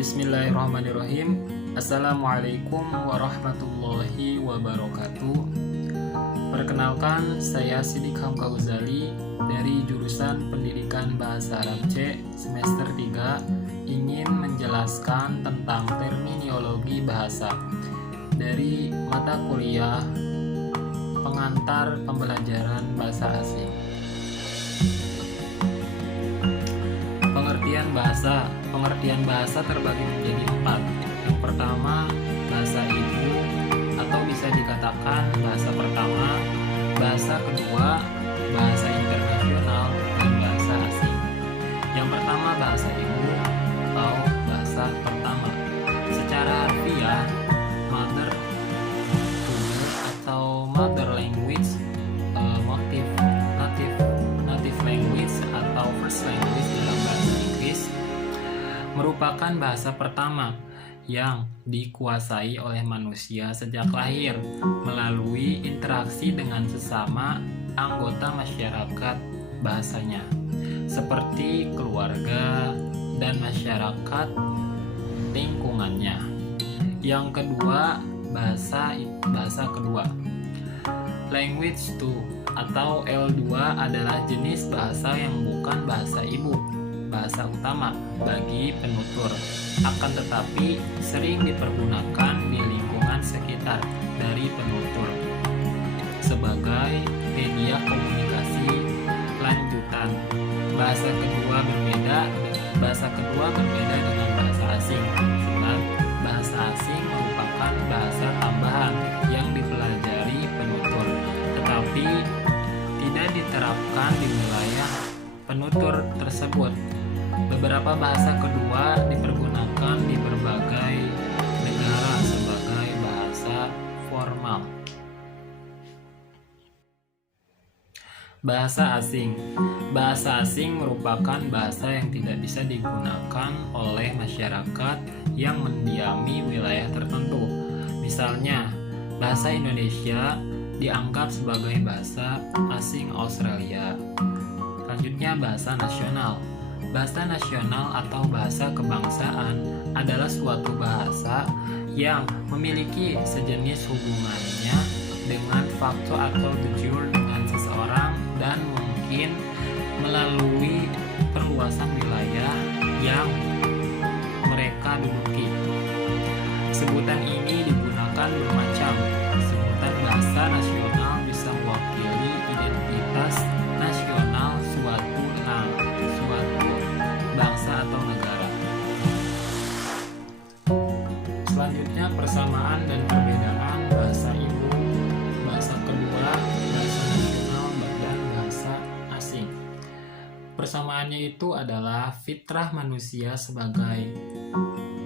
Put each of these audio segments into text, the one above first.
Bismillahirrahmanirrahim. Assalamualaikum warahmatullahi wabarakatuh. Perkenalkan, saya Sidik Hamka Ghazali dari jurusan Pendidikan Bahasa Arab C semester 3 ingin menjelaskan tentang terminologi bahasa dari mata kuliah pengantar pembelajaran bahasa asing. Pengertian bahasa terbagi menjadi 4. Yang pertama, bahasa ibu atau bisa dikatakan bahasa pertama, bahasa kedua, bahasa internasional, dan bahasa asing. Yang pertama, bahasa ibu atau bahasa pertama. Secara harfiah, mother tongue atau mother language, native language atau first language dalam bahasa Inggris merupakan bahasa pertama yang dikuasai oleh manusia sejak lahir melalui interaksi dengan sesama anggota masyarakat bahasanya, seperti keluarga dan masyarakat lingkungannya. Yang kedua, bahasa kedua. Language 2 atau L2 adalah jenis bahasa yang bukan bahasa ibu, bahasa utama bagi penutur, akan tetapi sering dipergunakan di lingkungan sekitar dari penutur sebagai media komunikasi lanjutan. Bahasa kedua berbeda dengan bahasa asing, sebab bahasa asing merupakan bahasa tambahan yang dipelajari penutur, tetapi tidak diterapkan di wilayah penutur tersebut. Beberapa bahasa kedua dipergunakan di berbagai negara sebagai bahasa formal. Bahasa asing. Bahasa asing merupakan bahasa yang tidak bisa digunakan oleh masyarakat yang mendiami wilayah tertentu. Misalnya, bahasa Indonesia dianggap sebagai bahasa asing Australia. Selanjutnya, bahasa nasional. Bahasa nasional atau bahasa kebangsaan adalah suatu bahasa yang memiliki sejenis hubungannya dengan fakta atau jujur dengan seseorang dan mungkin melalui perluasan wilayah yang mereka duduki. Sebutan ini digunakan bermacam. Sebutan bahasa nasional bisa mewakili identitas nasional suatu bangsa atau negara. Selanjutnya, persamaan dan perbedaan bahasa ibu, bahasa kedua, bahasa nasional, dan bahasa asing. Persamaannya itu adalah fitrah manusia sebagai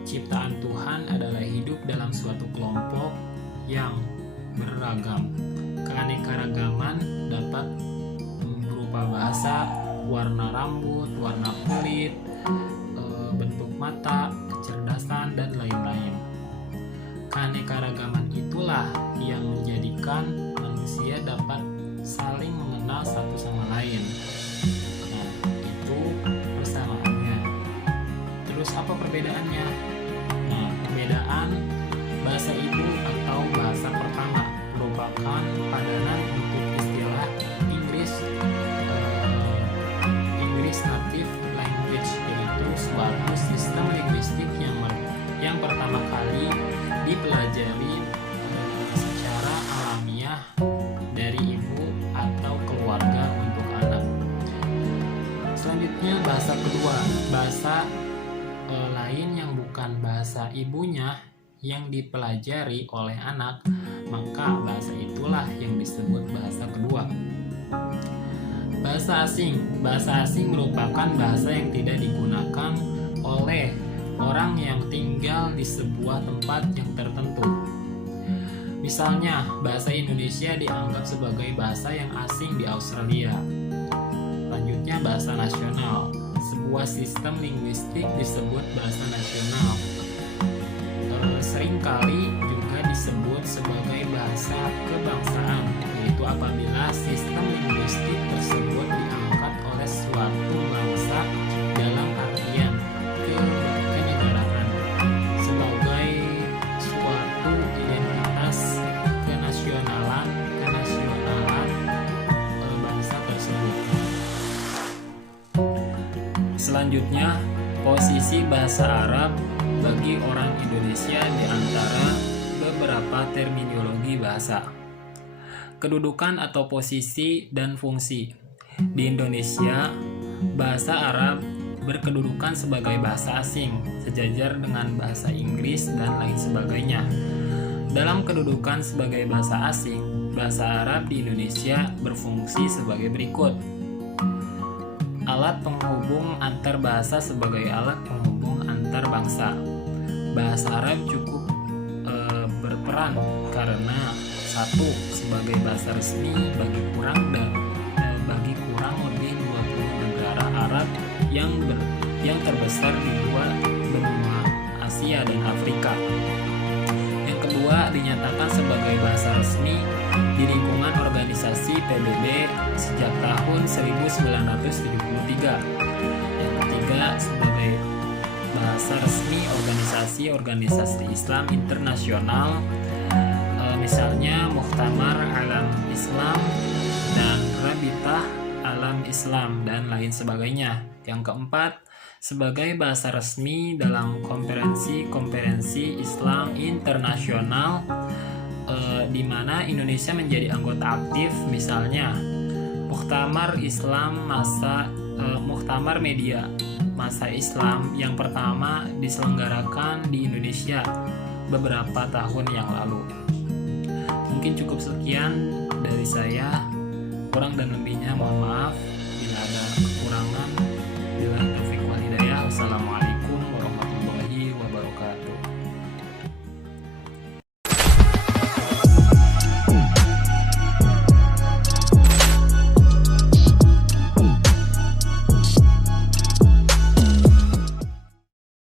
ciptaan Tuhan adalah hidup dalam suatu kelompok yang beragam. Keanekaragaman dapat berupa bahasa, warna rambut, warna kulit, bentuk mata, kecerdasan, dan lain-lain. Keanekaragaman itulah yang menjadikan manusia dapat saling mengenal satu sama lain. Nah, itu persamaannya. Terus apa perbedaannya? Nah, perbedaan bahasa ibu atau bahasa pertama merupakan padanan untuk istilah Inggris native language, yaitu suatu sistem linguistik yang pertama kali dipelajari secara alamiah dari ibu atau keluarga untuk anak. Selanjutnya, bahasa kedua, bahasa lain yang bukan bahasa ibunya yang dipelajari oleh anak, maka bahasa itulah yang disebut bahasa kedua. Bahasa asing. Bahasa asing merupakan bahasa yang tidak digunakan oleh orang yang tinggal di sebuah tempat yang tertentu. Misalnya, bahasa Indonesia dianggap sebagai bahasa yang asing di Australia. Selanjutnya, bahasa nasional. Sebuah sistem linguistik disebut bahasa nasional. Seringkali juga disebut sebagai bahasa kebangsaan, yaitu apabila sistem linguistik tersebut diangkat oleh suatu bangsa dalam artian kenegaraan. Selanjutnya, posisi bahasa Arab bagi orang Indonesia di antara beberapa terminologi bahasa. Kedudukan atau posisi dan fungsi. Di Indonesia, bahasa Arab berkedudukan sebagai bahasa asing, sejajar dengan bahasa Inggris dan lain sebagainya. Dalam kedudukan sebagai bahasa asing, bahasa Arab di Indonesia berfungsi sebagai berikut. Alat penghubung antar bahasa sebagai alat penghubung antar bangsa. Bahasa Arab cukup berperan karena satu, sebagai bahasa resmi bagi kurang lebih 20 negara Arab yang terbesar di dua benua Asia dan Afrika. Yang kedua, dinyatakan sebagai bahasa resmi di lingkungan organisasi PBB sejak tahun 1973. Yang ketiga, sebagai bahasa resmi organisasi Islam internasional, misalnya Muktamar Alam Islam dan Rabitah Alam Islam dan lain sebagainya. Yang keempat, sebagai bahasa resmi dalam konferensi Islam internasional di mana Indonesia menjadi anggota aktif, misalnya Muktamar Media Masa Islam yang pertama diselenggarakan di Indonesia beberapa tahun yang lalu. Mungkin cukup sekian dari saya, kurang dan lebihnya mohon maaf bila ada kekurangan.